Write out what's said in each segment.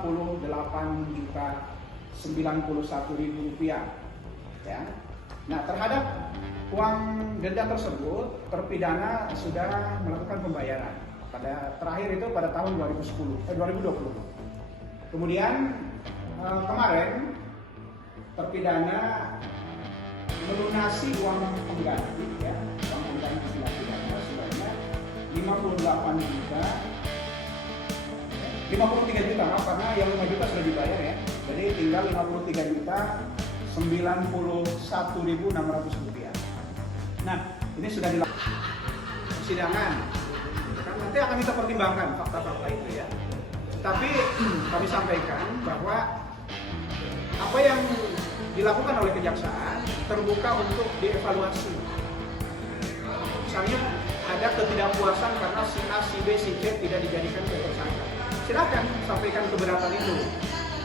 Rp8.091.000 ya. Nah, terhadap uang denda tersebut terpidana sudah melakukan pembayaran terakhir itu pada tahun 2020. Kemudian kemarin terpidana melunasi uang pengganti ya, uang pengganti tindak pidana sebanyak 53 juta maaf, karena yang 5 juta sudah dibayar ya. Jadi tinggal 53.091.600 rupiah. Nah, ini sudah dilakukan persidangan. Nanti akan kita pertimbangkan fakta-fakta itu ya. Tapi kami sampaikan bahwa apa yang dilakukan oleh kejaksaan terbuka untuk dievaluasi. Misalnya ada ketidakpuasan karena si A, si B, si C tidak dijadikan tersangka. Silakan sampaikan keberatan itu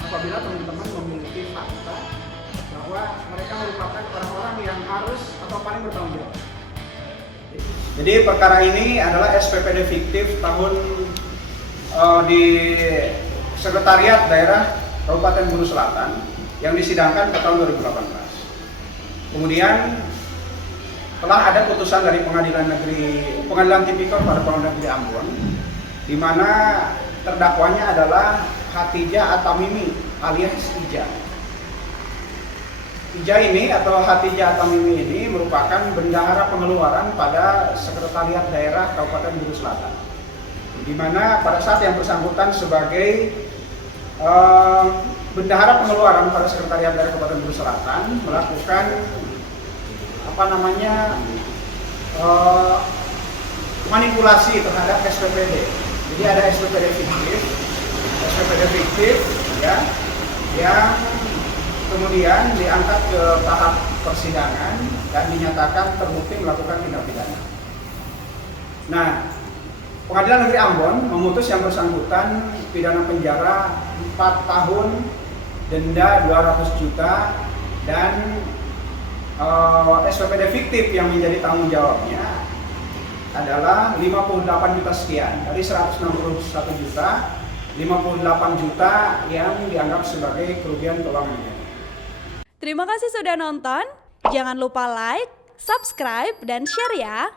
apabila teman-teman memiliki fakta bahwa mereka merupakan orang-orang yang harus atau paling bertanggung jawab. Jadi perkara ini adalah SPPD fiktif di Sekretariat Daerah Kabupaten Buru Selatan yang disidangkan ke tahun 2018. Kemudian telah ada putusan dari Pengadilan Tipikor pada Pengadilan Negeri Ambon, di mana terdakwanya adalah Hatijah Atamimi alias Ija. Ija ini atau Hatijah Atamimi ini merupakan bendahara pengeluaran pada Sekretariat Daerah Kabupaten Buru Selatan, di mana pada saat yang bersangkutan sebagai bendahara pengeluaran pada Sekretariat Daerah Kabupaten Buru Selatan melakukan manipulasi terhadap SPPD. Jadi ada SPPD fiktif ya, yang kemudian diangkat ke tahap persidangan dan dinyatakan terbukti melakukan tindak pidana. Nah, Pengadilan Negeri Ambon memutus yang bersangkutan pidana penjara 4 tahun, denda 200 juta, dan SPPD fiktif yang menjadi tanggung jawabnya adalah 58 juta sekian. Dari 161 juta, 58 juta yang dianggap sebagai kerugian keuangan negara. Terima kasih sudah nonton. Jangan lupa like, subscribe, dan share ya.